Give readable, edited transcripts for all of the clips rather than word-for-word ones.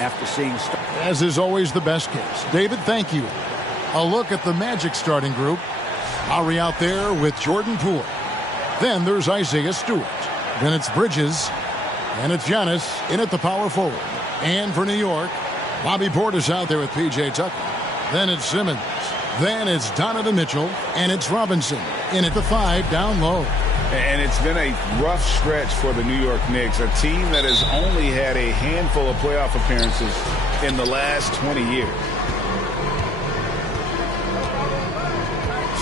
after seeing. As is always the best case. David, thank you. A look at the Magic starting group. Lowry out there with Jordan Poole. Then there's Isaiah Stewart. Then it's Bridges. And it's Giannis in at the power forward. And for New York, Bobby Portis out there with P.J. Tucker. Then it's Simmons. Then it's Donovan Mitchell. And it's Robinson in at the 5 down low. And it's been a rough stretch for the New York Knicks, a team that has only had a handful of playoff appearances in the last 20 years.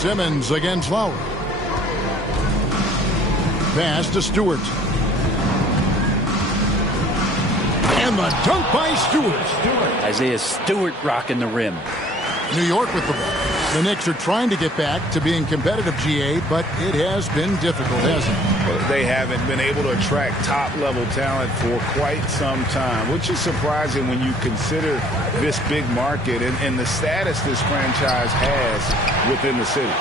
Simmons against Lowry. Pass to Stewart. And the dunk by Stewart. Isaiah Stewart rocking the rim. New York with the ball. The Knicks are trying to get back to being competitive, GA, but it has been difficult, hasn't it? Well, they haven't been able to attract top-level talent for quite some time, which is surprising when you consider this big market and the status this franchise has within the city.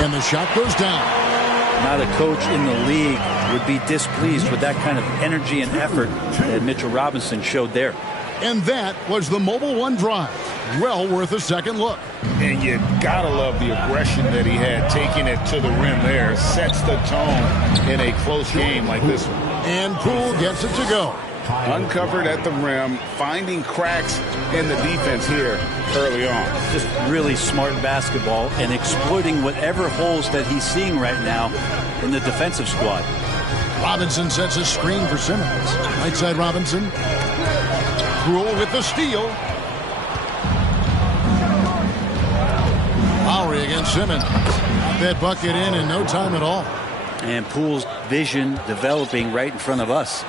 And the shot goes down. Not a coach in the league would be displeased with that kind of energy and effort that Mitchell Robinson showed there. And that was the Mobile One drive. Well worth a second look. And you gotta love the aggression that he had, taking it to the rim there. Sets the tone in a close game like this one. And Poole gets it to go. Uncovered at the rim, finding cracks in the defense here early on. Just really smart basketball and exploiting whatever holes that he's seeing right now in the defensive squad. Robinson sets a screen for Simmons. Right side Robinson. Poole with the steal. Lowry against Simmons. That bucket in no time at all. And Poole's vision developing right in front of us.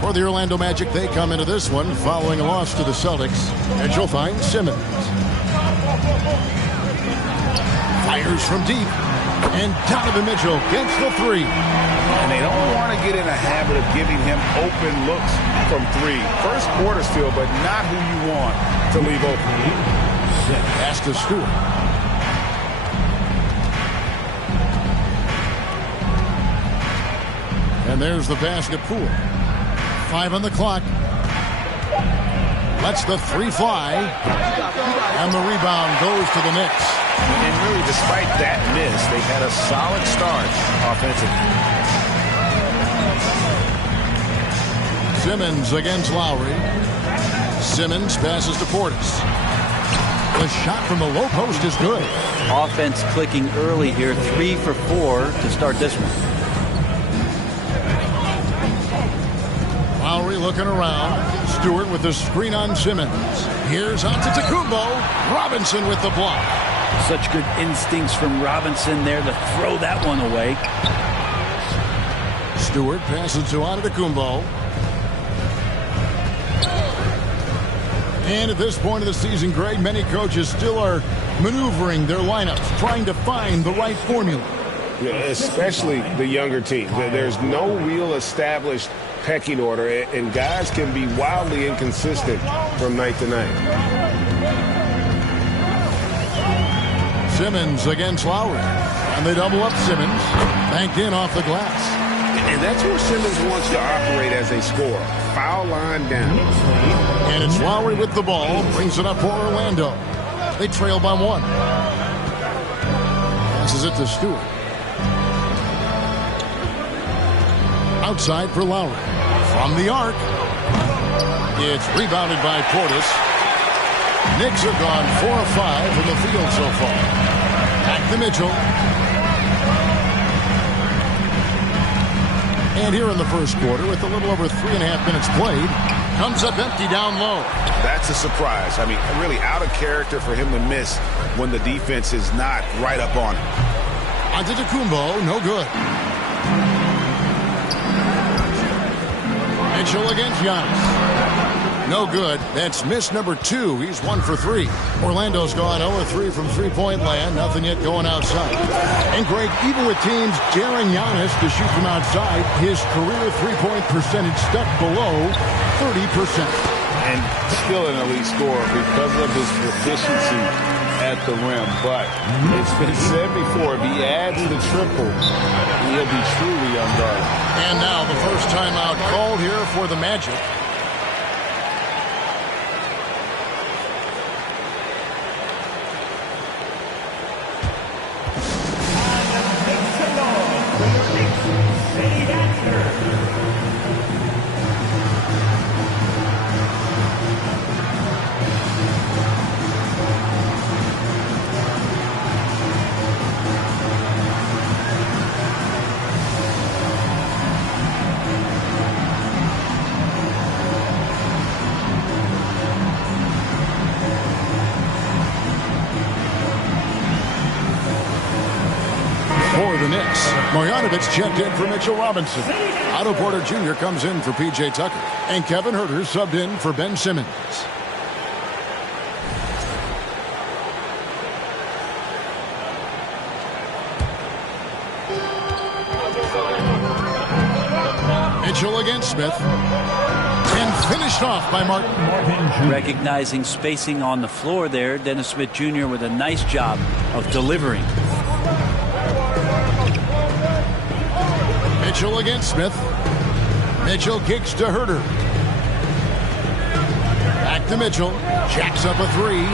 For the Orlando Magic, they come into this one following a loss to the Celtics. And you'll find Simmons. Fires from deep. And Donovan Mitchell gets the 3. And they don't want to get in a habit of giving him open looks from 3. First quarter still, but not who you want to leave open. Pass to Stewart. And there's the basket. Poole. 5 on the clock. Lets the 3 fly. And the rebound goes to the Knicks. And really, despite that miss, they've had a solid start offensively. Simmons against Lowry. Simmons passes to Portis. The shot from the low post is good. Offense clicking early here. 3 for 4 to start this one. Lowry looking around. Stewart with the screen on Simmons. Here's Antetokounmpo. Robinson with the block. Such good instincts from Robinson there to throw that one away. Stewart passes to Antetokounmpo. And at this point of the season, Greg, many coaches still are maneuvering their lineups, trying to find the right formula. Yeah, especially the younger team. There's no real established pecking order, and guys can be wildly inconsistent from night to night. Simmons against Lowry. And they double up Simmons. Banked in off the glass. And that's where Simmons wants to operate as a scorer. Foul line down. And it's Lowry with the ball. Brings it up for Orlando. They trail by 1. Passes it to Stewart. Outside for Lowry. From the arc. It's rebounded by Portis. Knicks have gone 4 of 5 from the field so far. Back to Mitchell. And here in the first quarter, with a little over 3.5 minutes played, comes up empty down low. That's a surprise. I mean, really out of character for him to miss when the defense is not right up on him. Antetokounmpo, no good. Mitchell against Giannis. No good. That's miss number 2. He's 1 for 3. Orlando's gone 0-3 from three-point land. Nothing yet going outside. And Greg, even with teams daring Giannis to shoot from outside, his career three-point percentage stuck below 30%. And still an elite scorer because of his proficiency at the rim. But it's been said before, if he adds the triple, he'll be truly unguarded. And now the first timeout called here for the Magic. the Knicks. Marjanovic checked in for Mitchell Robinson. Otto Porter Jr. comes in for P.J. Tucker. And Kevin Huerter subbed in for Ben Simmons. Mitchell against Smith. And finished off by Martin. Recognizing spacing on the floor there, Dennis Smith Jr. with a nice job of delivering. Mitchell against Smith. Mitchell kicks to Huerter. Back to Mitchell. Jacks up a three.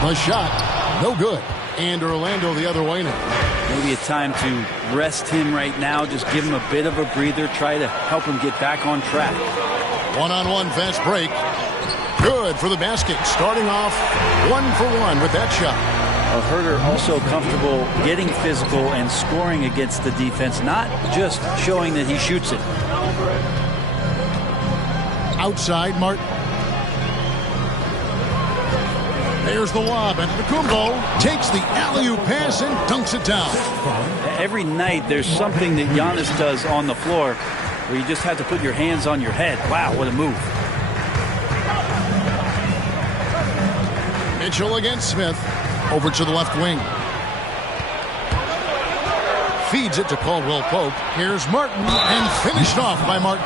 The shot, no good. And Orlando the other way now. Maybe a time to rest him right now. Just give him a bit of a breather. Try to help him get back on track. One-on-one fast break. Good for the basket. Starting off 1-for-1 with that shot. Huerter also comfortable getting physical and scoring against the defense, not just showing that he shoots it. Outside Martin. There's the lob, and Kumbo takes the alley-oop pass and dunks it down. Every night there's something that Giannis does on the floor where you just have to put your hands on your head. Wow, what a move. Mitchell against Smith. Over to the left wing. Feeds it to Caldwell Pope. Here's Martin, and finished off by Martin.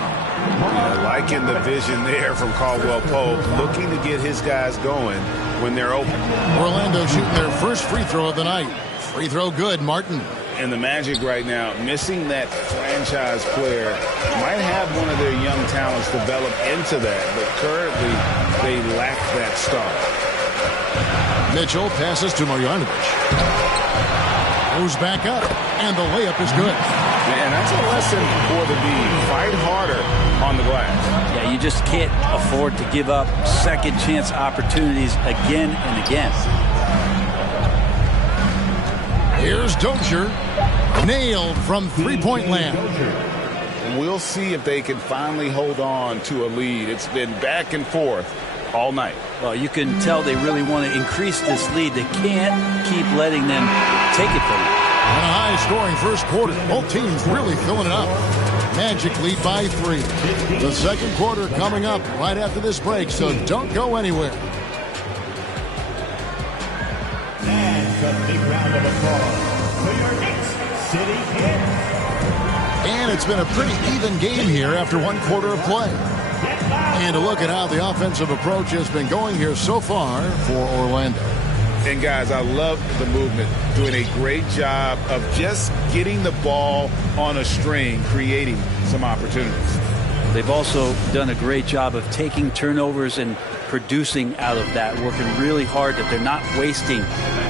Liking the vision there from Caldwell Pope, looking to get his guys going when they're open. Orlando shooting their first free throw of the night. Free throw good, Martin. And the Magic right now, missing that franchise player, might have one of their young talents develop into that, but currently they lack that star. Mitchell passes to Marjanovic. Goes back up, and the layup is good. And that's a lesson for the D. Fight harder on the glass. Yeah, you just can't afford to give up second chance opportunities again and again. Here's Dozier. Nailed from three-point land. We'll see if they can finally hold on to a lead. It's been back and forth all night. Well, you can tell they really want to increase this lead. They can't keep letting them take it from them. On a high-scoring first quarter, both teams really filling it up. Magic lead by 3. The second quarter coming up right after this break, so don't go anywhere. And a big round of applause for your Knicks City Kings. And it's been a pretty even game here after one quarter of play. And a look at how the offensive approach has been going here so far for Orlando. And guys, I love the movement, doing a great job of just getting the ball on a string, creating some opportunities. They've also done a great job of taking turnovers and producing out of that, working really hard that they're not wasting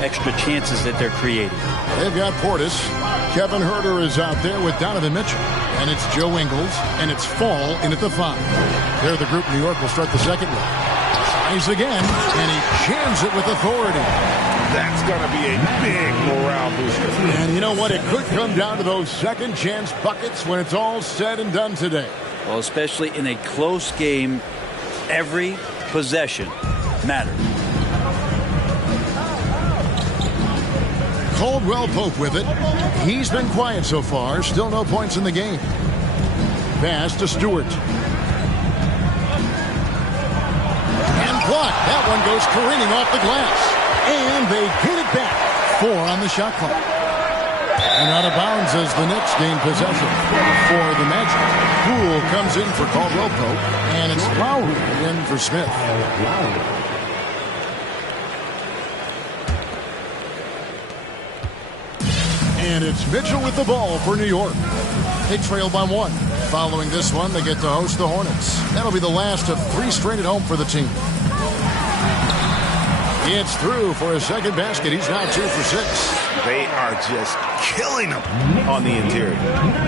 extra chances that they're creating. They've got Portis. Kevin Huerter is out there with Donovan Mitchell. And it's Joe Ingles, and it's Fall in at the 5. There the group New York will start the second leg. Tries again, and he jams it with authority. That's going to be a big morale booster. And you know what? It could come down to those second chance buckets when it's all said and done today. Well, especially in a close game, every possession matters. Caldwell Pope with it. He's been quiet so far. Still no points in the game. Pass to Stewart. And blocked. That one goes careening off the glass. And they get it back. 4 on the shot clock. And out of bounds as the Knicks gain possession for the Magic. Poole comes in for Caldwell Pope. And it's Lowry in for Smith. And it's Mitchell with the ball for New York. They trail by 1. Following this one, they get to host the Hornets. That'll be the last of 3 straight at home for the team. It's through for a second basket. He's now 2 for 6. They are just killing them on the interior.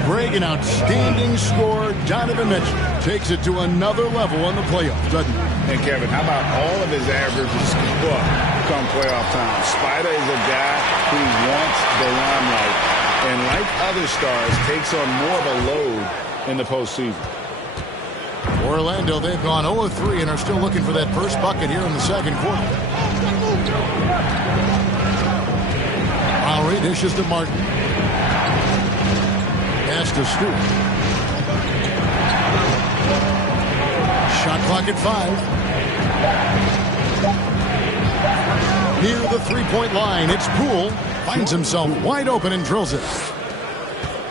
Greg, an outstanding scorer. Donovan Mitchell takes it to another level in the playoffs, doesn't he? And Kevin, how about all of his averages come playoff time? Spider is a guy who wants the limelight, and like other stars, takes on more of a load in the postseason. Orlando, they've gone 0-3 and are still looking for that first bucket here in the second quarter. Lowry dishes to Martin. Pass to Stewart. Shot clock at 5. Near the three-point line, it's Poole. Finds himself wide open and drills it.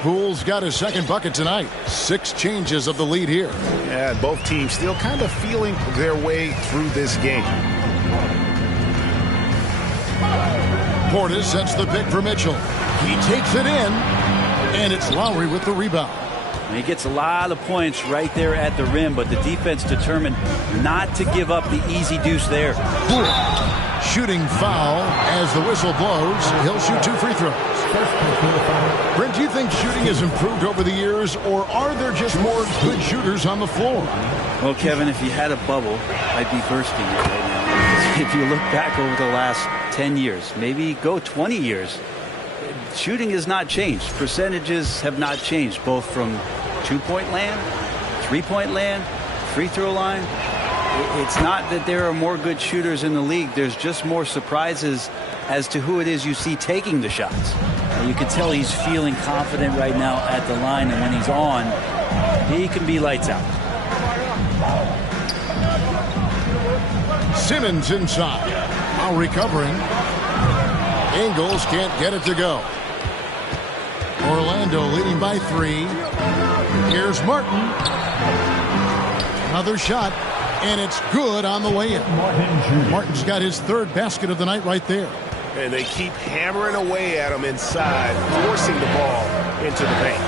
Poole's got his second bucket tonight. 6 changes of the lead here. Yeah, both teams still kind of feeling their way through this game. Portis sets the pick for Mitchell. He takes it in, and it's Lowry with the rebound. And he gets a lot of points right there at the rim, but the defense determined not to give up the easy deuce there. Poole, shooting foul as the whistle blows. He'll shoot 2 free throws. Brent, do you think shooting has improved over the years, or are there just more good shooters on the floor? Well, Kevin, if you had a bubble, I'd be bursting it right now. If you look back over the last 10 years, maybe go 20 years, shooting has not changed. Percentages have not changed, both from two-point land, three-point land, free throw line. It's not that there are more good shooters in the league. There's just more surprises as to who it is you see taking the shots. And you can tell he's feeling confident right now at the line, and when he's on, he can be lights out. Simmons inside. Now recovering. Ingles can't get it to go. Orlando leading by 3. Here's Martin. Another shot, and it's good on the way in. Martin's got his 3rd basket of the night right there. And they keep hammering away at him inside, forcing the ball into the paint.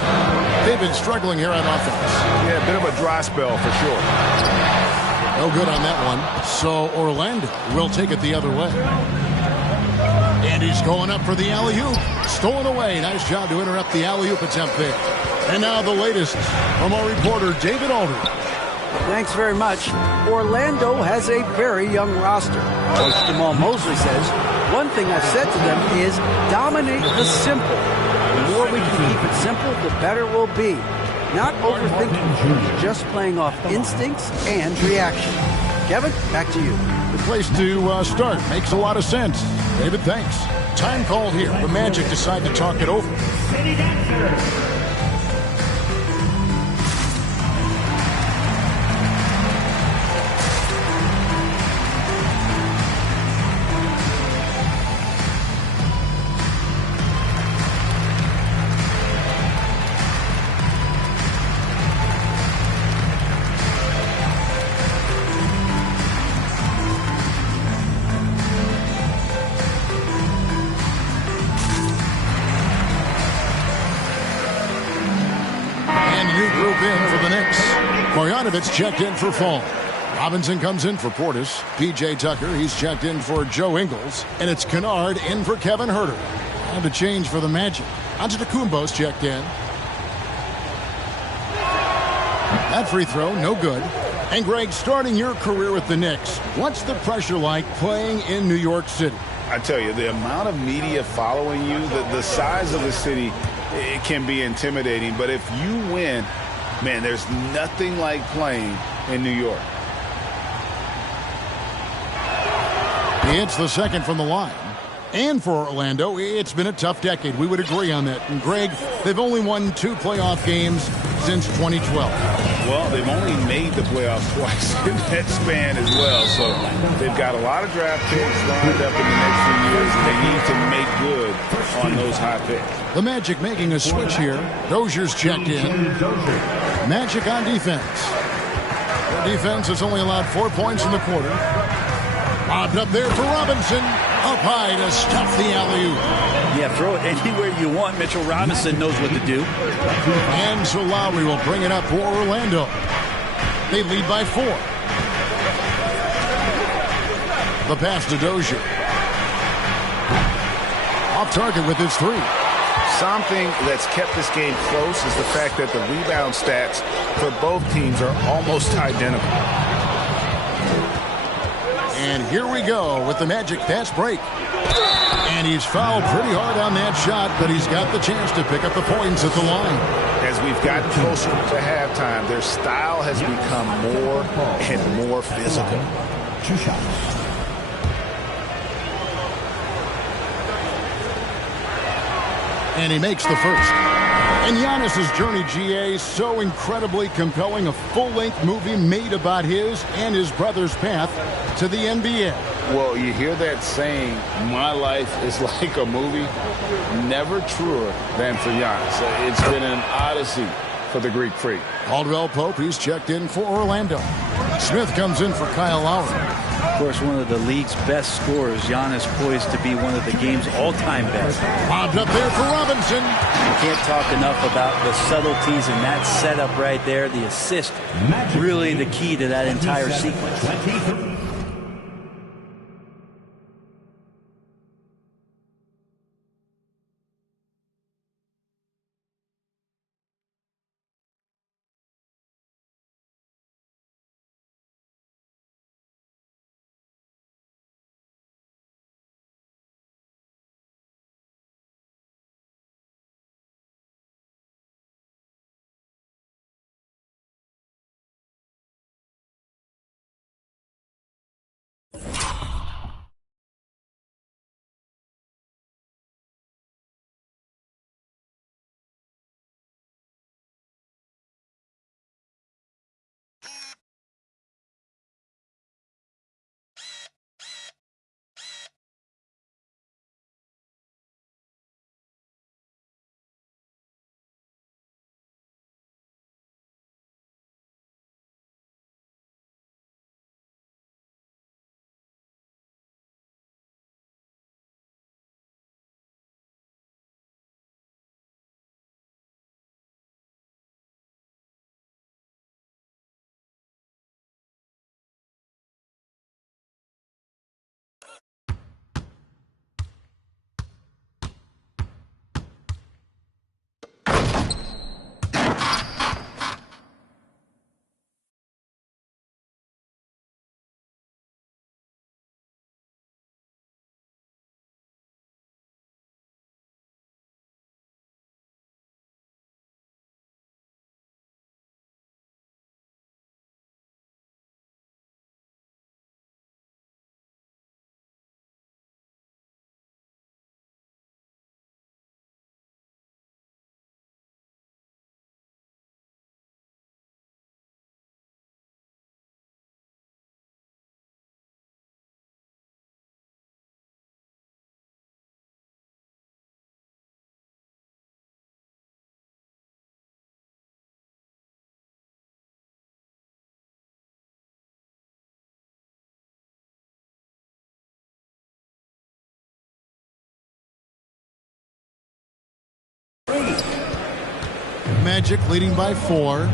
They've been struggling here on offense. Yeah, a bit of a dry spell for sure. No good on that one. So Orlando will take it the other way. And he's going up for the alley-oop. Stolen away. Nice job to interrupt the alley-oop attempt there. And now the latest from our reporter, David Aldridge. Thanks very much. Orlando has a very young roster. Coach Jamal Mosley says, one thing I've said to them is dominate the simple. The more we can keep it simple, the better we'll be. Not overthinking, just playing off instincts and reaction. Kevin, back to you. The place to start. Makes a lot of sense. David, thanks. Time called here. The Magic decide to talk it over. City Dancer. It's checked in for Fall. Robinson comes in for Portis. P.J. Tucker, he's checked in for Joe Ingles. And it's Kennard in for Kevin Huerter. And a change for the Magic. Antetokounmpo's checked in. That free throw, no good. And Greg, starting your career with the Knicks, what's the pressure like playing in New York City? I tell you, the amount of media following you, the size of the city, it can be intimidating. But if you win, man, there's nothing like playing in New York. He hits the second from the line. And for Orlando, it's been a tough decade. We would agree on that. And Greg, they've only won 2 playoff games since 2012. Well, they've only made the playoffs twice in that span as well. So they've got a lot of draft picks lined up in the next few years, and they need to make good on those high picks. The Magic making a switch here. Dozier's checked in. Magic on defense. Their defense has only allowed 4 points in the quarter. Lobbed up there for Robinson. Up high to stuff the alley-oop. Yeah, throw it anywhere you want. Mitchell Robinson knows what to do. And so Lowry will bring it up for Orlando. They lead by 4. The pass to Dozier. Off target with his 3. Something that's kept this game close is the fact that the rebound stats for both teams are almost identical. And here we go with the Magic fast break. And he's fouled pretty hard on that shot, but he's got the chance to pick up the points at the line. As we've gotten closer to halftime, their style has become more and more physical. 2 shots. And he makes the first. And Giannis's journey, GA, so incredibly compelling. A full-length movie made about his and his brother's path to the NBA. Well, you hear that saying, my life is like a movie. Never truer than for Giannis. It's been an odyssey for the Greek freak. Caldwell Pope, he's checked in for Orlando. Smith comes in for Kyle Lowry. Of course, one of the league's best scorers. Giannis poised to be one of the game's all-time best. Lobbed up there for Robinson. You can't talk enough about the subtleties in that setup right there. The assist, really the key to that entire sequence. 23. Magic leading by 4.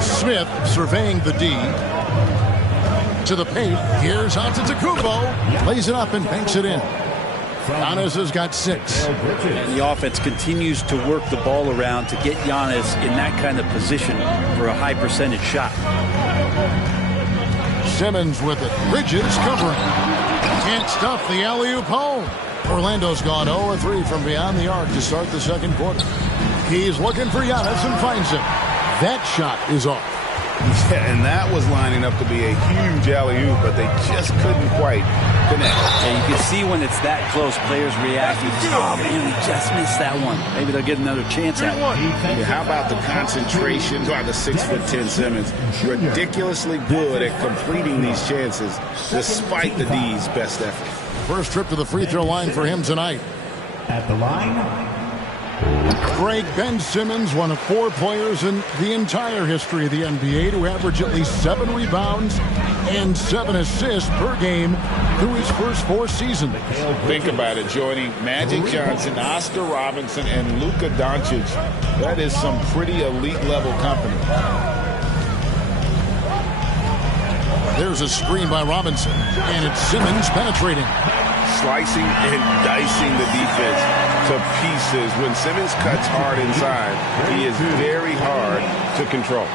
Smith surveying the D. To the paint. Here's Antetokounmpo. Lays it up and banks it in. Giannis has got 6. And the offense continues to work the ball around to get Giannis in that kind of position for a high percentage shot. Simmons with it. Bridges covering. Can't stuff the alley-oop home. Orlando's gone 0-3 from beyond the arc to start the second quarter. He's looking for Giannis and finds him. That shot is off. Yeah, and that was lining up to be a huge alley-oop, but they just couldn't quite connect. And you can see when it's that close, players reacting. Oh, man, we just missed that one. Maybe they'll get another chance at it. Yeah, how about the concentration by the 6'10" Simmons? Ridiculously good at completing these chances despite the D's best effort. First trip to the free throw line for him tonight. At the line, Greg Ben Simmons, one of 4 players in the entire history of the NBA to average at least 7 rebounds and 7 assists per game through his first 4 seasons. Think about it, joining Magic Johnson, Oscar Robinson, and Luka Doncic. That is some pretty elite level company. There's a screen by Robinson, and it's Simmons penetrating. Slicing and dicing the defense to pieces. When Simmons cuts hard inside, he is very hard to control.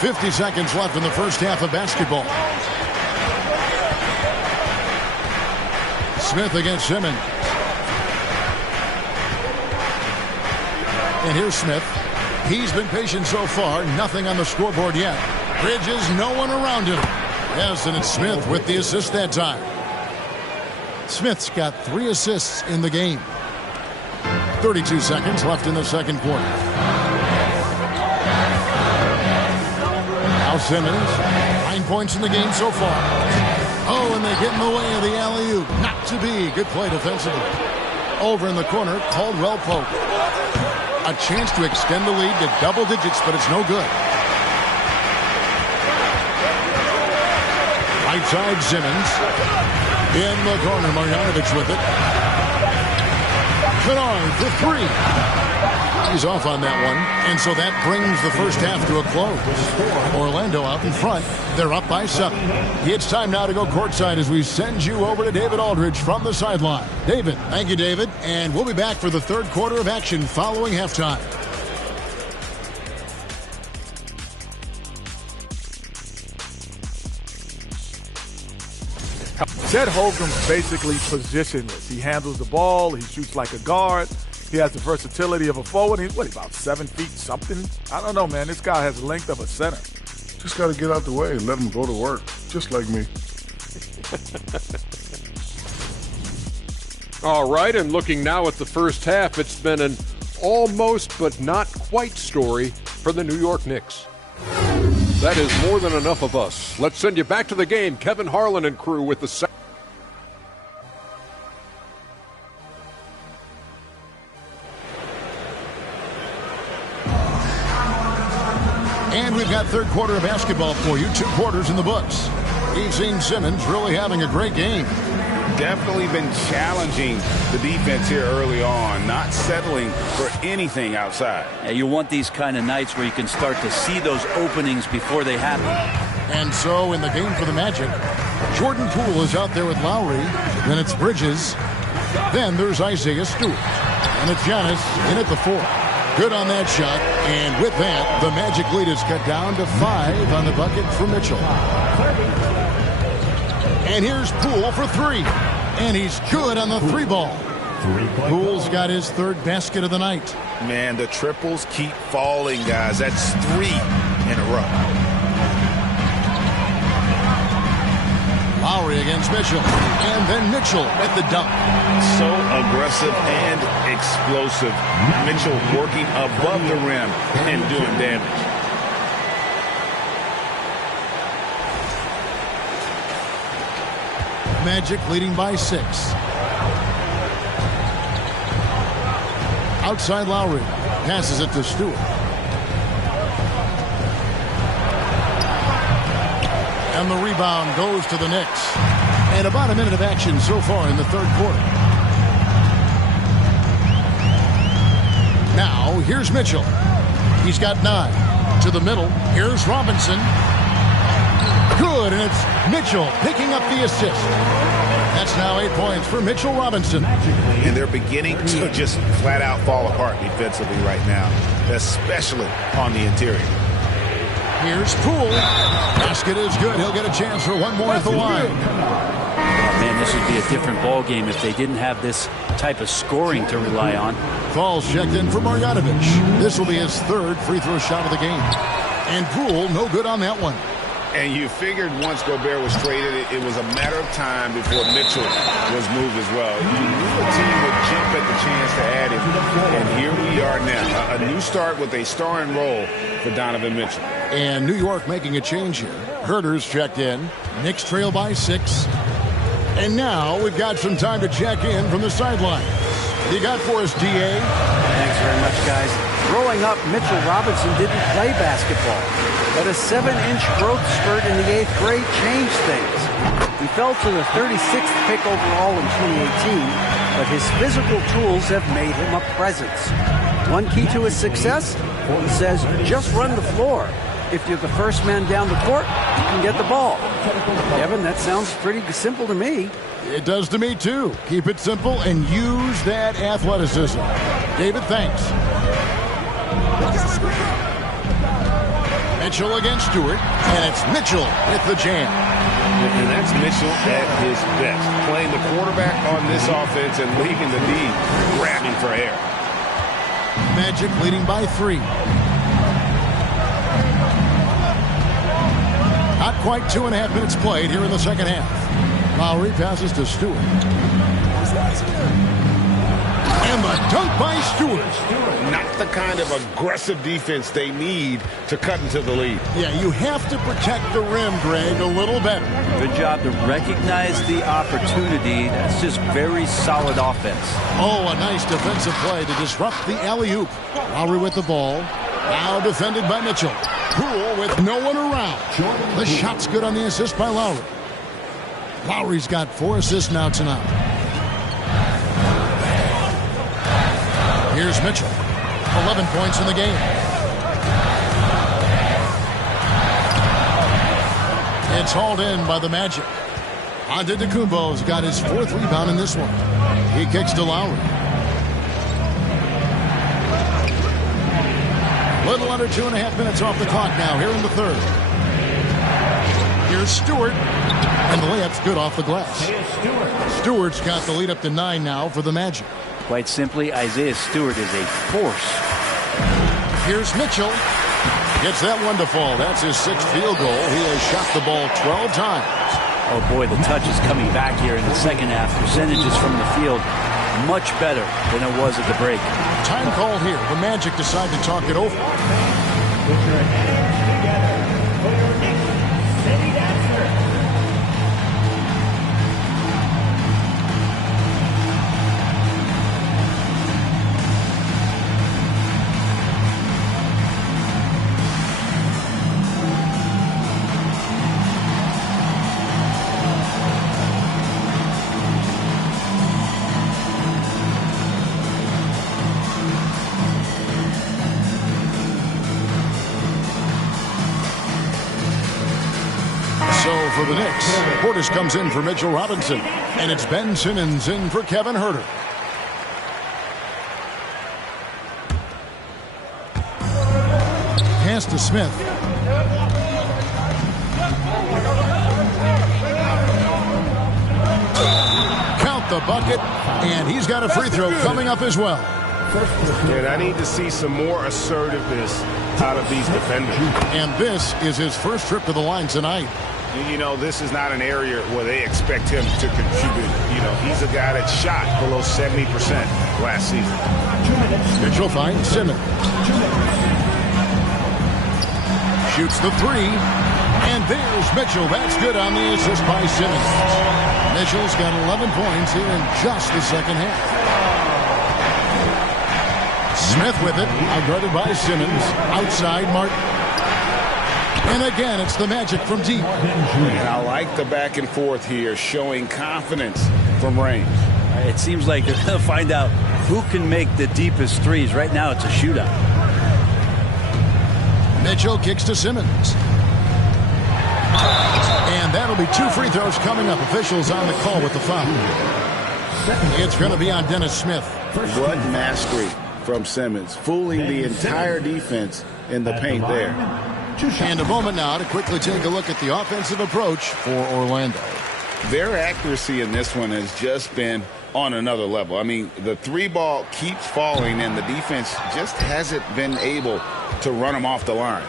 50 seconds left in the first half of basketball. Smith against Simmons. And here's Smith. He's been patient so far. Nothing on the scoreboard yet. Bridges, no one around him. Yes, and it's Smith with the assist that time. Smith's got 3 assists in the game. 32 seconds left in the second quarter. Now Simmons, 9 points in the game so far. Oh, and they get in the way of the alley-oop. Not to be. Good play defensively. Over in the corner, Caldwell Pope. A chance to extend the lead to double digits, but it's no good. Right side, Simmons. In the corner, Marjanovic with it. Kennard for 3. He's off on that one, and so that brings the first half to a close. Orlando out in front. They're up by 7. It's time now to go courtside as we send you over to David Aldridge from the sideline. David. Thank you, David. And we'll be back for the third quarter of action following halftime. Chet Holmgren's basically positionless. He handles the ball. He shoots like a guard. He has the versatility of a forward. He's, about 7 feet something? I don't know, man. This guy has the length of a center. Just got to get out the way and let him go to work, just like me. All right, and looking now at the first half, it's been an almost but not quite story for the New York Knicks. That is more than enough of us. Let's send you back to the game. Kevin Harlan and crew with the second. And we've got third quarter of basketball for you. 2 quarters in the books. We've seen Simmons really having a great game. Definitely been challenging the defense here early on, not settling for anything outside. Yeah, you want these kind of nights where you can start to see those openings before they happen. And so in the game for the Magic, Jordan Poole is out there with Lowry. Then it's Bridges. Then there's Isaiah Stewart. And it's Giannis in at the 4. Good on that shot. And with that, the Magic lead is cut down to 5 on the bucket for Mitchell. And here's Poole for 3. And he's good on the 3 ball. Poole's got his 3rd basket of the night. Man, the triples keep falling, guys. That's 3 in a row. Lowry against Mitchell. And then Mitchell at the dunk. So aggressive and explosive. Mitchell working above the rim and doing damage. Magic leading by 6. Outside Lowry. Passes it to Stewart. And the rebound goes to the Knicks. And about a minute of action so far in the third quarter. Now, here's Mitchell. He's got 9. To the middle. Here's Robinson. Good, and it's Mitchell picking up the assist. That's now 8 points for Mitchell Robinson. And they're beginning to just flat out fall apart defensively right now, especially on the interior. Here's Poole. Basket is good. He'll get a chance for one more at the line. Man, this would be a different ball game if they didn't have this type of scoring to rely on. Falls checked in for Marjanovic. This will be his 3rd free throw shot of the game. And Poole, no good on that one. And you figured once Gobert was traded, it was a matter of time before Mitchell was moved as well. You knew a team would jump at the chance to add him. And here we are now. A new start with a starring role for Donovan Mitchell. And New York making a change here. Herter's checked in. Knicks trail by 6. And now we've got some time to check in from the sideline. What do you got for us, D.A.? Thanks very much, guys. Growing up, Mitchell Robinson didn't play basketball, but a 7-inch growth spurt in the 8th grade changed things. He fell to the 36th pick overall in 2018, but his physical tools have made him a presence. One key to his success, he says, just run the floor. If you're the first man down the court, you can get the ball. Kevin, that sounds pretty simple to me. It does to me, too. Keep it simple and use that athleticism. David, thanks. Mitchell against Stewart, and it's Mitchell with the jam. And that's Mitchell at his best, playing the quarterback on this offense and leaving the D grabbing for air. Magic leading by 3. Hot quite 2.5 minutes played here in the second half. Lowry passes to Stewart. And the dunk by Stewart. Not the kind of aggressive defense they need to cut into the lead. Yeah, you have to protect the rim, Greg, a little better. Good job to recognize the opportunity. That's just very solid offense. Oh, a nice defensive play to disrupt the alley-oop. Lowry with the ball. Now defended by Mitchell. Poole with no one around. The shot's good on the assist by Lowry. Lowry's got 4 assists now tonight. Here's Mitchell. 11 points in the game. It's hauled in by the Magic. Antetokounmpo's got his 4th rebound in this one. He kicks to Lowry. Little under 2.5 minutes off the clock now here in the third. Here's Stewart. And the layup's good off the glass. Stewart's got the lead up to 9 now for the Magic. Quite simply, Isaiah Stewart is a force. Here's Mitchell. Gets that one to fall. That's his 6th field goal. He has shot the ball 12 times. Oh, boy, the touch is coming back here in the second half. Percentages from the field much better than it was at the break. Time called here. The Magic decide to talk it over. Put your hands together for your Knicks City Dancer. So for the Knicks, Portis comes in for Mitchell Robinson. And it's Ben Simmons in for Kevin Huerter. Pass to Smith. Count the bucket. And he's got a free throw coming up as well. And I need to see some more assertiveness out of these defenders. And this is his first trip to the line tonight. You know, this is not an area where they expect him to contribute. You know, he's a guy that shot below 70% last season. Mitchell finds Simmons. Shoots the 3. And there's Mitchell. That's good on the assist by Simmons. Mitchell's got 11 points here in just the second half. Smith with it. Outguarded by Simmons. Outside Martin. And again, it's the Magic from deep. And I like the back and forth here, showing confidence from range. It seems like they're going to find out who can make the deepest threes. Right now, it's a shootout. Mitchell kicks to Simmons. And that'll be 2 free throws coming up. Officials on the call with the foul. It's going to be on Dennis Smith. What mastery from Simmons, fooling the entire defense in the paint there. And a moment now to quickly take a look at the offensive approach for Orlando. Their accuracy in this one has just been on another level. I mean, the 3 ball keeps falling, and the defense just hasn't been able to run them off the line.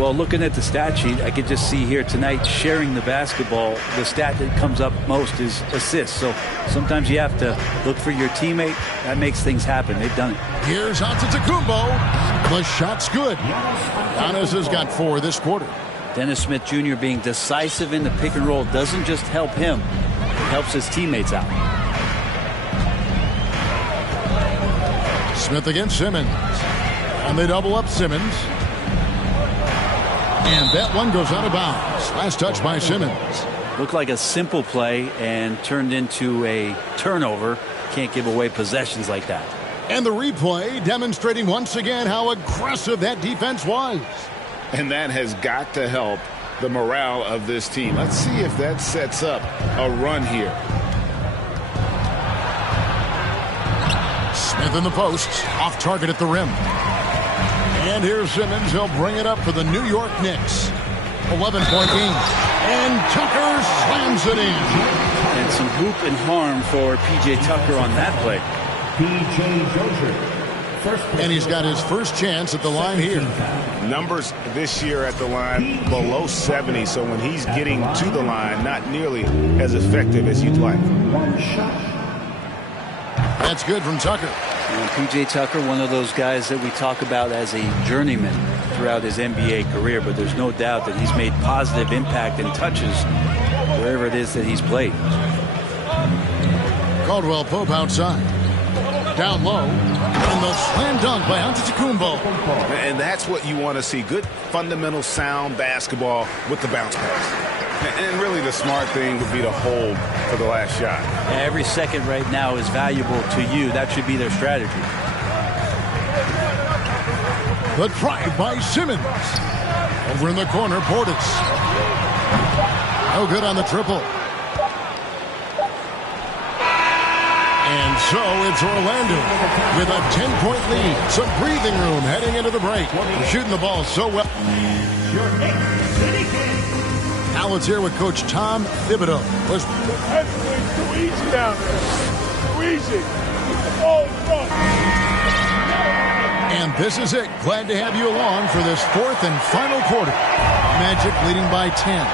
Well, looking at the stat sheet, I could just see here tonight sharing the basketball. The stat that comes up most is assists. So sometimes you have to look for your teammate. That makes things happen. They've done it. Here's Antetokounmpo. The shot's good. Giannis has got 4 this quarter. Dennis Smith Jr. being decisive in the pick and roll doesn't just help him. It helps his teammates out. Smith against Simmons. And they double up Simmons. And that one goes out of bounds. Last touch by Simmons. Looked like a simple play and turned into a turnover. Can't give away possessions like that. And the replay demonstrating once again how aggressive that defense was. And that has got to help the morale of this team. Let's see if that sets up a run here. Smith in the post. Off target at the rim. And here's Simmons. He'll bring it up for the New York Knicks. 11-point game. And Tucker slams it in. And some hoop and harm for P.J. Tucker on that play. P.J. Dozier And he's got his first chance at the line here. Numbers this year at the line below 70, so when he's getting to the line, not nearly as effective as you'd like. That's good from Tucker. P.J. Tucker, one of those guys that we talk about as a journeyman throughout his NBA career, but there's no doubt that he's made positive impact and touches wherever it is that he's played. Caldwell Pope outside. Down low. And the slam dunk by Antetokounmpo. And that's what you want to see. Good, fundamental, sound basketball with the bounce pass. And really the smart thing would be to hold for the last shot. Every second right now is valuable to you. That should be their strategy. The drive by Simmons. Over in the corner, Portis. No good on the triple. And so it's Orlando with a 10-point lead. Some breathing room heading into the break. They're shooting the ball so well. Now let's hear what Coach Tom Thibodeau was. That's too easy down there. Too easy. Oh, front. And this is it. Glad to have you along for this fourth and final quarter. Magic leading by 10.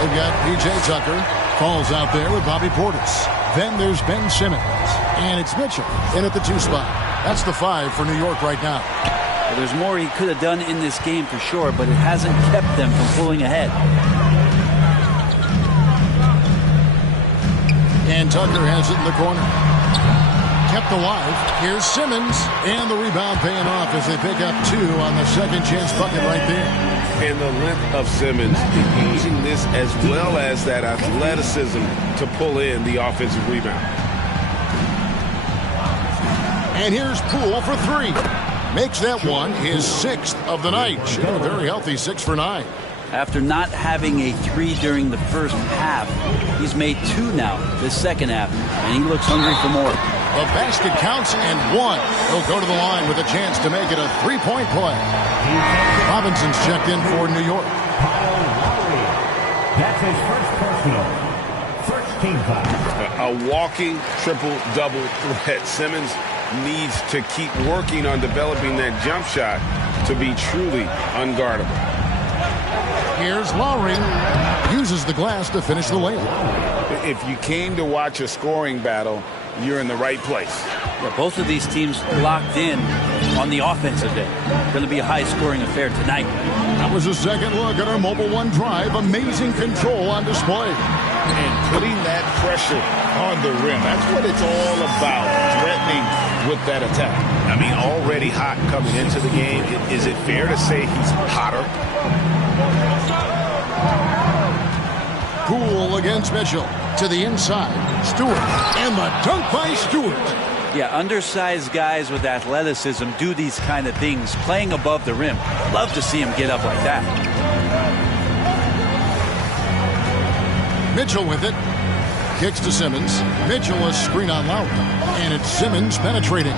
They've got P.J. Tucker. Falls out there with Bobby Portis. Then there's Ben Simmons. And it's Mitchell in at the 2 spot. That's the 5 for New York right now. Well, there's more he could have done in this game for sure, but it hasn't kept them from pulling ahead. And Tucker has it in the corner. Kept alive. Here's Simmons. And the rebound paying off as they pick up 2 on the second chance bucket right there. And the length of Simmons using this as well as that athleticism to pull in the offensive rebound. And here's Poole for 3. Makes that one his 6th of the night. Should have a very healthy 6 for 9. After not having a 3 during the first half, he's made 2 now this second half, and he looks hungry for more. The basket counts and 1. He'll go to the line with a chance to make it a 3-point play. Robinson's checked in for New York. That's his first personal. First team foul. A walking triple-double threat. Simmons needs to keep working on developing that jump shot to be truly unguardable. Here's Lowry. Uses the glass to finish the layup. If you came to watch a scoring battle, you're in the right place. Yeah, both of these teams locked in on the offensive end. Going to be a high-scoring affair tonight. That was a second look at our Mobile One drive. Amazing control on display. And putting that pressure on the rim. That's what it's all about, threatening with that attack. I mean, already hot coming into the game. Is it fair to say he's hotter? Poole against Mitchell. To the inside. Stewart. And the dunk by Stewart. Yeah, undersized guys with athleticism do these kind of things, playing above the rim. Love to see him get up like that. Mitchell with it. Kicks to Simmons. Mitchell a screen on Lowry. And it's Simmons penetrating.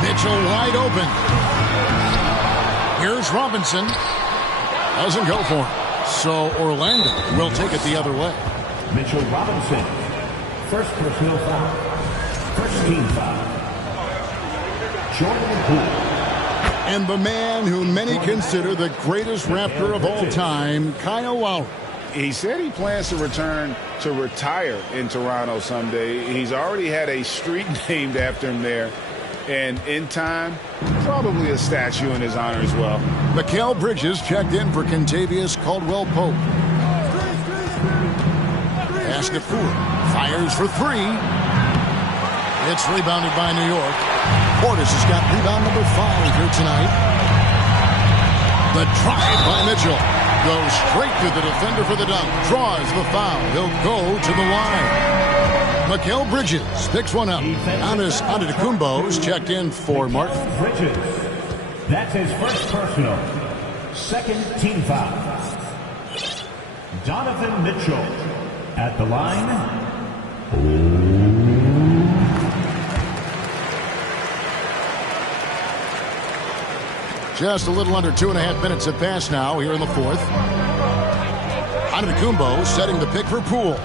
Mitchell wide open. Here's Robinson. Doesn't go for him. So Orlando will take it the other way. Mitchell Robinson. First personal foul. First team foul. Jordan Poole. And the man who many consider the greatest Raptor of all time, Kyle Lowry. He said he plans to return to retire in Toronto someday. He's already had a street named after him there. And in time, probably a statue in his honor as well. Mikal Bridges checked in for Kentavious Caldwell-Pope. Basket Poole fires for 3. It's rebounded by New York. Portis has got rebound number 5 here tonight. The drive by Mitchell. Goes straight to the defender for the dunk. Draws the foul. He'll go to the line. Mikal Bridges picks one up. Giannis Antetokounmpo's checked in for Martin. Bridges. That's his first personal. Second team foul. Donovan Mitchell at the line. Just a little under 2.5 minutes have passed now here in the fourth. Antetokounmpo setting the pick for Poole.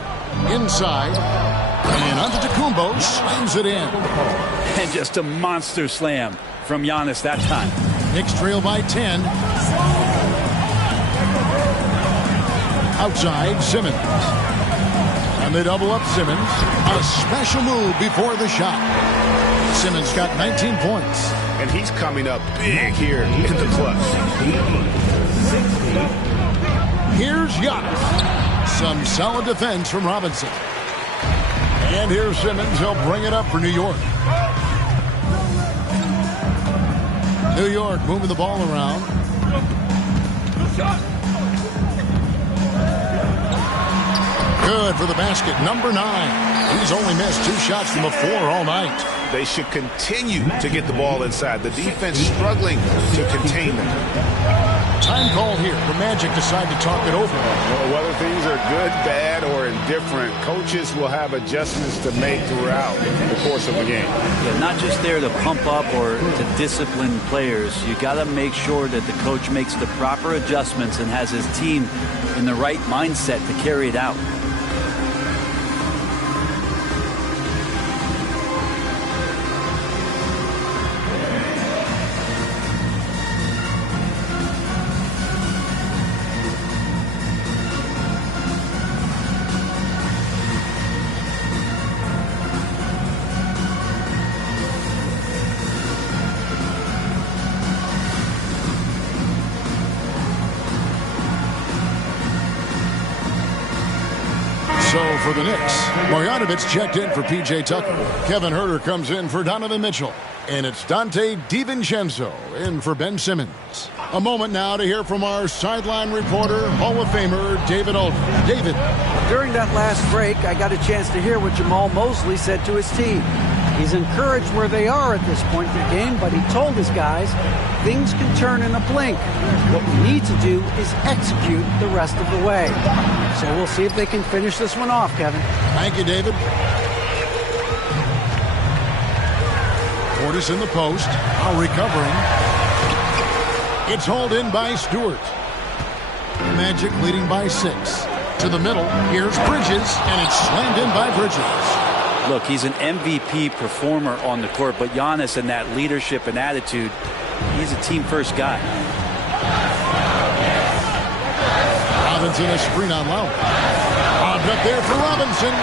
Inside. And Antetokounmpo slams it in. And just a monster slam. from Giannis that time. Knicks trail by 10. Outside, Simmons. And they double up Simmons. A special move before the shot. Simmons got 19 points. And he's coming up big here in the clutch. Here's Giannis. Some solid defense from Robinson. And here's Simmons. He'll bring it up for New York. New York moving the ball around. Good for the basket. Number 9. He's only missed 2 shots from the floor all night. They should continue to get the ball inside. The defense struggling to contain them. Time call here. The Magic decide to talk it over. Well, whether things are good, bad, or indifferent, coaches will have adjustments to make throughout the course of the game. Yeah, not just there to pump up or to discipline players. You got to make sure that the coach makes the proper adjustments and has his team in the right mindset to carry it out. So for the Knicks, Marjanovic checked in for P.J. Tucker. Kevin Huerter comes in for Donovan Mitchell. And it's Dante DiVincenzo in for Ben Simmons. A moment now to hear from our sideline reporter, Hall of Famer David Aldridge. David. During that last break, I got a chance to hear what Jamal Mosley said to his team. He's encouraged where they are at this point in the game, but he told his guys things can turn in a blink. What we need to do is execute the rest of the way. So we'll see if they can finish this one off, Kevin. Thank you, David. Portis in the post. Now recovering. It's hauled in by Stewart. Magic leading by 6. To the middle. Here's Bridges, and it's slammed in by Bridges. Look, he's an MVP performer on the court, but Giannis and that leadership and attitude, he's a team-first guy. Robinson a screen on Lowry. Bobbed up there for Robinson.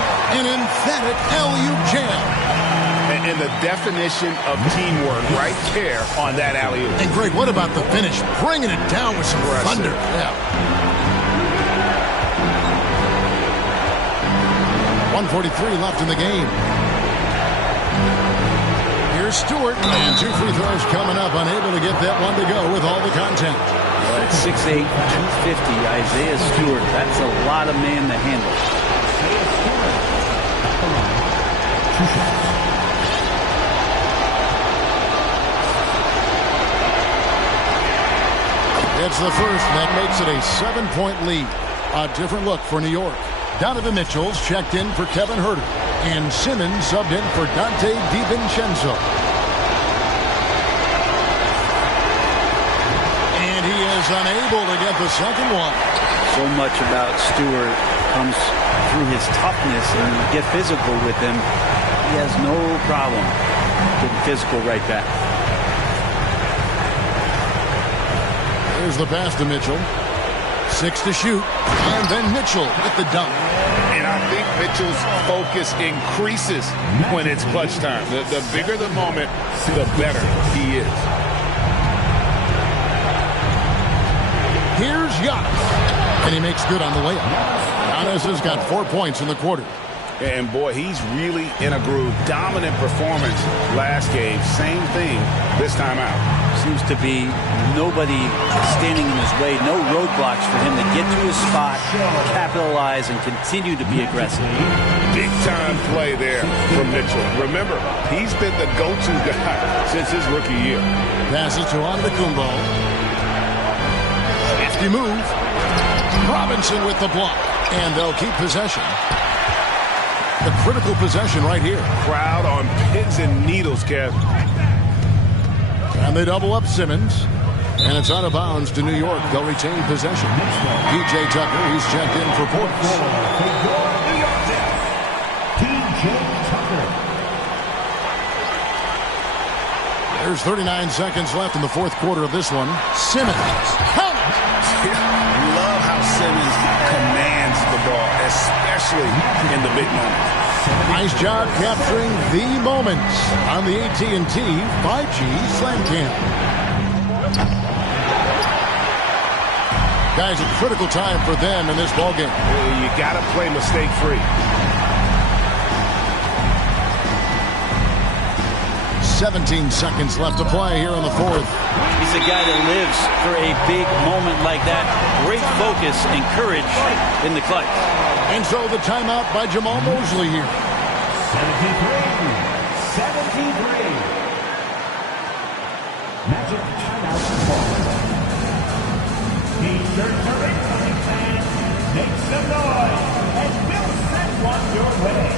An emphatic alley-oop jam. And the definition of teamwork right there on that alley-oop. And Greg, what about the finish? Bringing it down with some thunder. Yeah. 1:43 left in the game. Here's Stewart. And 2 free throws coming up. Unable to get that one to go with all the content. At 6'8", 250, Isaiah Stewart. That's a lot of man to handle. It's the first, and that makes it a 7-point lead. A different look for New York. Donovan Mitchell's checked in for Kevin Huerter. And Simmons subbed in for Dante DiVincenzo. And he is unable to get the second one. So much about Stewart comes through his toughness, and you get physical with him. He has no problem getting physical right back. Here's the pass to Mitchell. 6 to shoot. And then Mitchell with the dunk. And I think Mitchell's focus increases when it's clutch time. The bigger the moment, the better he is. Here's Giannis. And he makes good on the layup. Giannis has got 4 points in the quarter. And boy, he's really in a groove. Dominant performance last game. Same thing this time out. Seems to be nobody standing in his way. No roadblocks for him to get to his spot, capitalize, and continue to be aggressive. Big time play there from Mitchell. Remember, he's been the go-to guy since his rookie year. Passes to Antetokounmpo. 50 move. Robinson with the block. And they'll keep possession. The critical possession right here. Crowd on pins and needles, Kev. And they double up Simmons. And it's out of bounds to New York. They'll retain possession. P.J. Tucker, he's checked in for Portis. There's 39 seconds left in the fourth quarter of this one. Simmons. Count it. Love how Simmons commands the ball, especially in the big moments. Nice job capturing the moments on the AT&T 5G Slam Cam. Guys, a critical time for them in this ballgame. You got to play mistake-free. 17 seconds left to play here in the fourth. He's a guy that lives for a big moment like that. Great focus and courage in the clutch. And so the timeout by Jamal Mosley here. 73. Magic timeout ball. T-shirt for incoming fans. Make some noise, and we'll send one your way.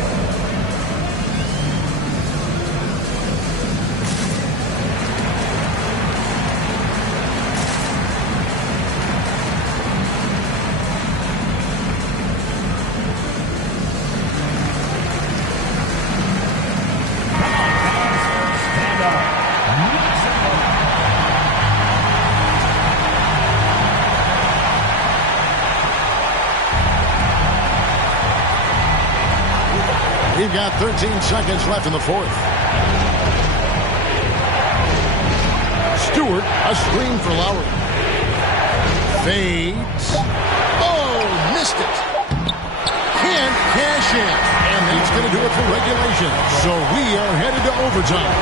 We've got 13 seconds left in the fourth. Stewart, a screen for Lowry. Fades. Oh, missed it. Can't cash in. And that's going to do it for regulation. So we are headed to overtime.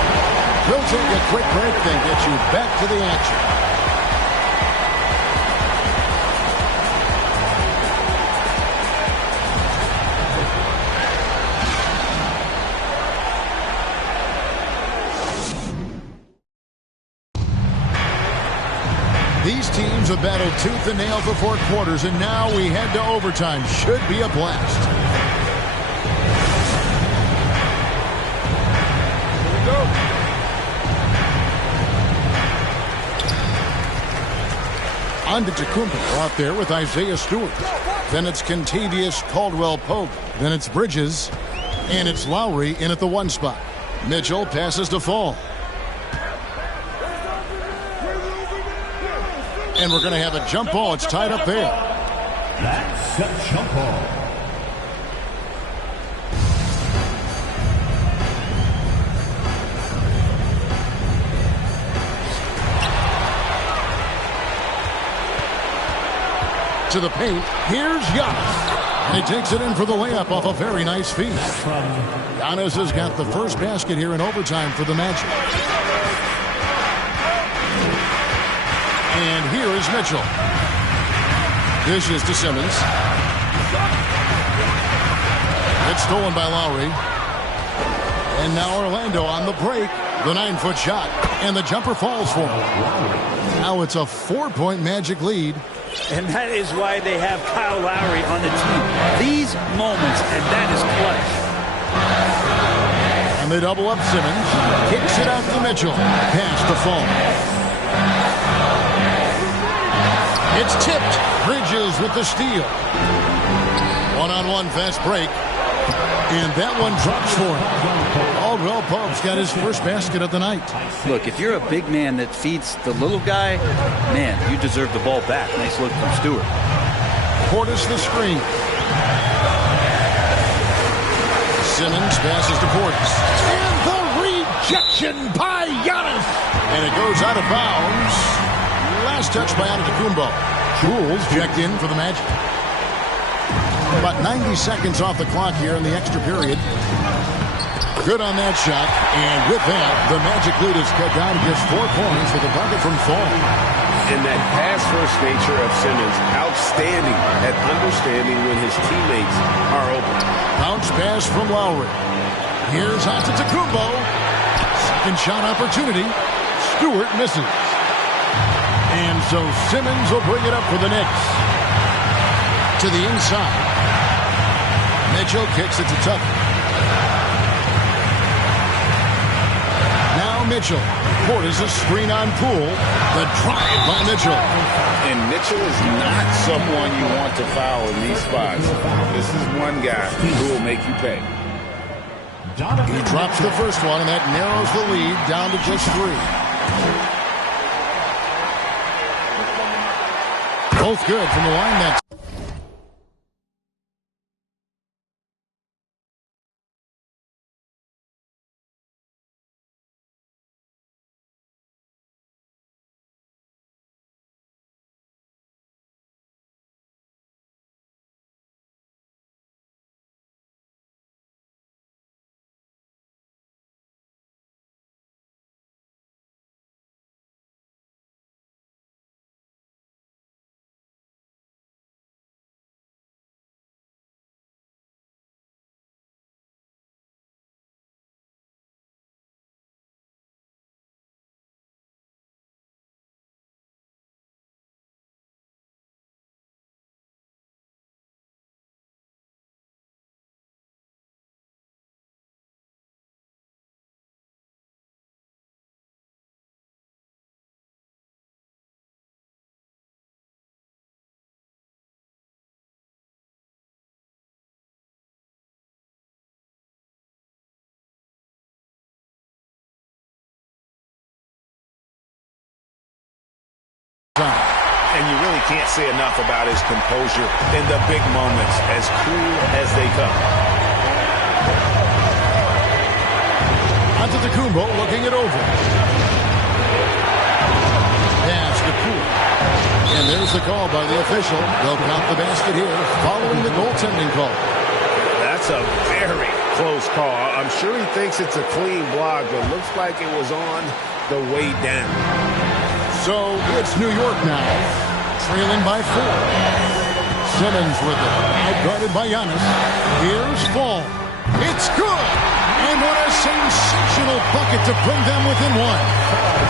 We'll take a quick break, then get you back to the action. These teams have battled tooth and nail for 4 quarters, and now we head to overtime. Should be a blast. On to Tacumbo out there with Isaiah Stewart. Then it's Kentavious Caldwell-Pope. Then it's Bridges. And it's Lowry in at the 1 spot. Mitchell passes to Fall. And we're going to have a jump ball. It's tied up there. That's a jump ball. To the paint. Here's Giannis. And he takes it in for the layup off a very nice feed. Giannis has got the first basket here in overtime for the Magic. And here is Mitchell. Dishes to Simmons. It's stolen by Lowry. And now Orlando on the break. The 9-foot shot. And the jumper falls for him. Now it's a 4-point Magic lead. And that is why they have Kyle Lowry on the team. These moments, and that is clutch. And they double up Simmons. Kicks it out to Mitchell. Pass to Fall. It's tipped. Bridges with the steal. One-on-one fast break. And that one drops for him. Caldwell-Pope's got his first basket of the night. Look, if you're a big man that feeds the little guy, man, you deserve the ball back. Nice look from Stewart. Portis the screen. Simmons passes to Portis. And the rejection by Giannis. And it goes out of bounds. Last touch by Antetokounmpo. Jules checked in for the Magic. About 90 seconds off the clock here in the extra period. Good on that shot. And with that, the Magic lead is cut down to just 4 points with a bucket from Fall. And that pass-first nature of Simmons, outstanding at understanding when his teammates are open. Bounce pass from Lowry. Here's Antetokounmpo. Second shot opportunity. Stewart misses. And so Simmons will bring it up for the Knicks. To the inside. Mitchell kicks it to Tucker. Now Mitchell. Portis a screen on Poole. The drive by Mitchell. And Mitchell is not someone you want to foul in these spots. This is one guy who will make you pay. He drops the first one, and that narrows the lead down to just 3. Both good from the line. That's And you really can't say enough about his composure in the big moments, as cool as they come. Antetokounmpo looking it over. Pass to Poole. And there's the call by the official. They'll count the basket here following the goaltending call. That's a very close call. I'm sure he thinks it's a clean block, but looks like it was on the way down. So it's New York now, trailing by 4. Simmons with it, outguarded by Giannis. Here's Paul. It's good! And what a sensational bucket to bring them within 1.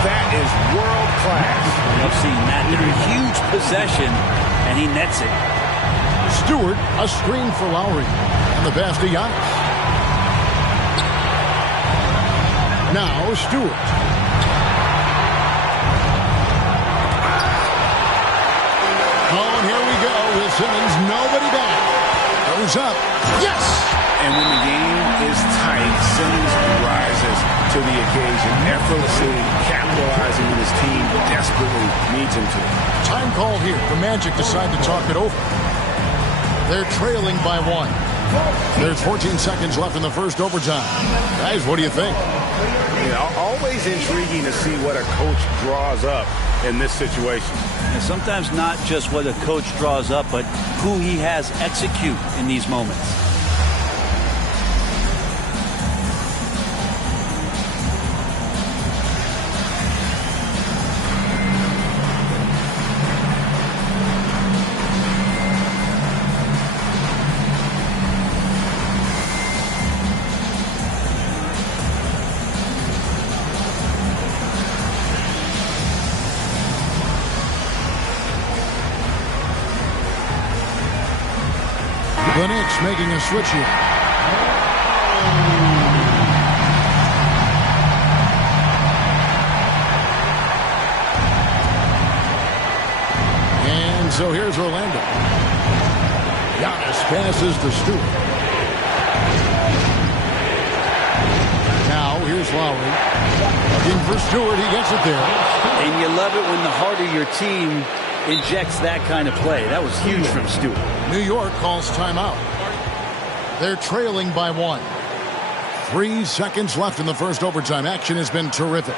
That is world class. I've seen that. They're a huge possession, and he nets it. Stewart, a screen for Lowry. And the pass to Giannis. Now Stewart. With Simmons, nobody back. Goes up. Yes! And when the game is tight, Simmons rises to the occasion, effortlessly capitalizing when his team desperately needs him to. Time call here. The Magic decide to talk it over. They're trailing by 1. There's 14 seconds left in the first overtime. Guys, what do you think? Always intriguing to see what a coach draws up in this situation. And sometimes not just what a coach draws up, but who he has execute in these moments. The Knicks making a switch here. And so here's Orlando. Giannis passes to Stewart. Now here's Lowry. Looking for Stewart. He gets it there. And you love it when the heart of your team injects that kind of play. That was huge from Stewart. New York calls timeout. They're trailing by 1. 3 seconds left in the first overtime. Action has been terrific.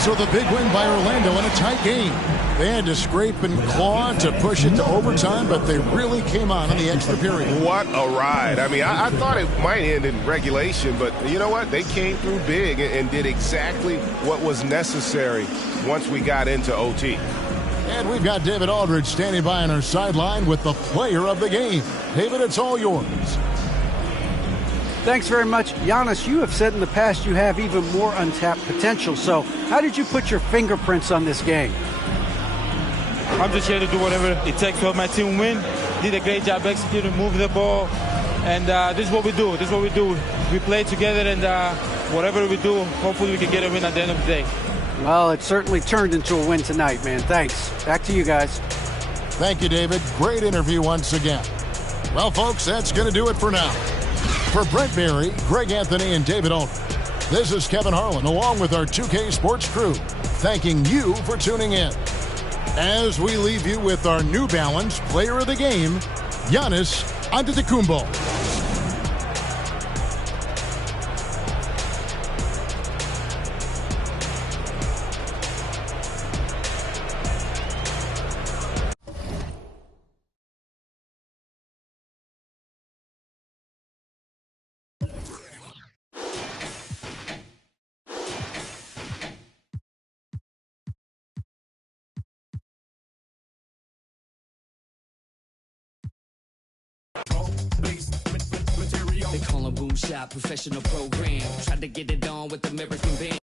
So the big win by Orlando in a tight game. They had to scrape and claw to push it to overtime, but they really came on in the extra period. What a ride. I mean, I thought it might end in regulation, but you know what? They came through big and did exactly what was necessary once we got into OT. And we've got David Aldridge standing by on our sideline with the player of the game. David, it's all yours. Thanks very much. Giannis, you have said in the past you have even more untapped potential. So how did you put your fingerprints on this game? I'm just here to do whatever it takes to help my team win. Did a great job executing, moving the ball. And this is what we do. This is what we do. We play together, and whatever we do, hopefully we can get a win at the end of the day. Well, it certainly turned into a win tonight, man. Thanks. Back to you guys. Thank you, David. Great interview once again. Well, folks, that's going to do it for now. For Brent Berry, Greg Anthony, and David Aldridge, this is Kevin Harlan along with our 2K Sports crew, thanking you for tuning in. As we leave you with our New Balance player of the game, Giannis Antetokounmpo. They call them boom shop, professional program. Tried to get it on with American band.